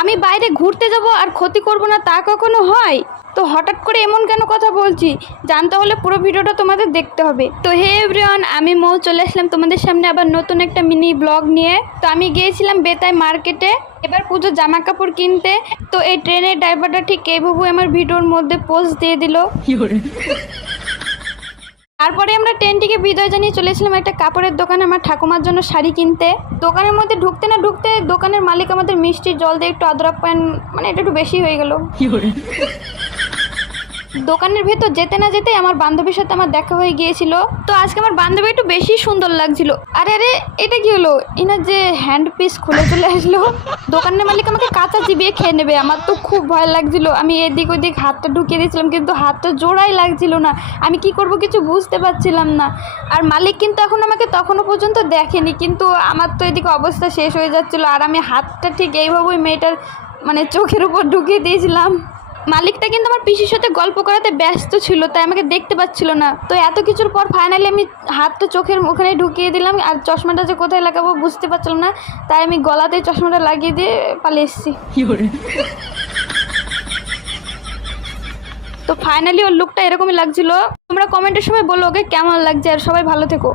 আমি বাইরে ঘুরতে যাব আর ক্ষতি করব না তা কখনো হয়? তো হঠাৎ করে এমন কেন কথা বলছি, জানতে হলে পুরো ভিডিওটা তোমাদের দেখতে হবে। তো হে এভরিওয়ান, আমি মৌ চলে আসলাম তোমাদের সামনে আবার নতুন একটা মিনি ব্লগ নিয়ে। তো আমি গিয়েছিলাম বেতাই মার্কেটে এবার পুজোর জামা কাপড় কিনতে। তো এই ট্রেনের ড্রাইভারটা ঠিক এইভাবে আমার ভিডিওর মধ্যে পোস্ট দিয়ে দিল। তারপরে আমরা ট্রেনটিকে বিদায় জানিয়ে চলেছিলাম একটা কাপড়ের দোকানে আমার ঠাকুমার জন্য শাড়ি কিনতে। দোকানের মধ্যে ঢুকতে না ঢুকতে দোকানের মালিক আমাদের মিষ্টির জল দিয়ে একটু আদর আপ্যায়ন, মানে এটা একটু বেশি হয়ে গেল। দোকানের ভেতর যেতে না যেতেই আমার বান্ধবীর সাথে আমার দেখা হয়ে গিয়েছিল। তো আজকে আমার বান্ধবী একটু বেশি সুন্দর লাগছিল। আরে আরে, এটা কি হলো? এনার যে হ্যান্ড পিস খুলে চলে আসলো। দোকানের মালিক আমাকে কাঁচা চিবিয়ে খেয়ে নেবে, আমার তো খুব ভয় লাগছিল। আমি এদিক ওদিক হাতটা ঢুকিয়ে দিয়েছিলাম কিন্তু হাতটা জোড়াই লাগছিল না। আমি কি করব কিছু বুঝতে পারছিলাম না। আর মালিক কিন্তু এখন আমাকে তখনও পর্যন্ত দেখেনি, কিন্তু আমার তো এদিকে অবস্থা শেষ হয়ে যাচ্ছিলো। আর আমি হাতটা ঠিক এইভাবেই মেয়েটার মানে চোখের উপর ঢুকিয়ে দিয়েছিলাম। মালিকটা কিন্তু আমার পিসির সাথে গল্প করাতে ব্যস্ত ছিল, তাই আমাকে দেখতে পাচ্ছিল না। তো এত কিছুর পর ফাইনালি আমি হাতটা চোখের ওখানে ঢুকিয়ে দিলাম। আর চশমাটা যে কোথায় লাগাবো বুঝতে পারছিলাম না, তাই আমি গলাতে চশমাটা লাগিয়ে দিয়ে পালিয়ে এসেছি। তো ফাইনালি ওর লুকটা এরকমই লাগছিল। তোমরা কমেন্টের সময় বলো ওকে কেমন লাগছে, আর সবাই ভালো থেকো।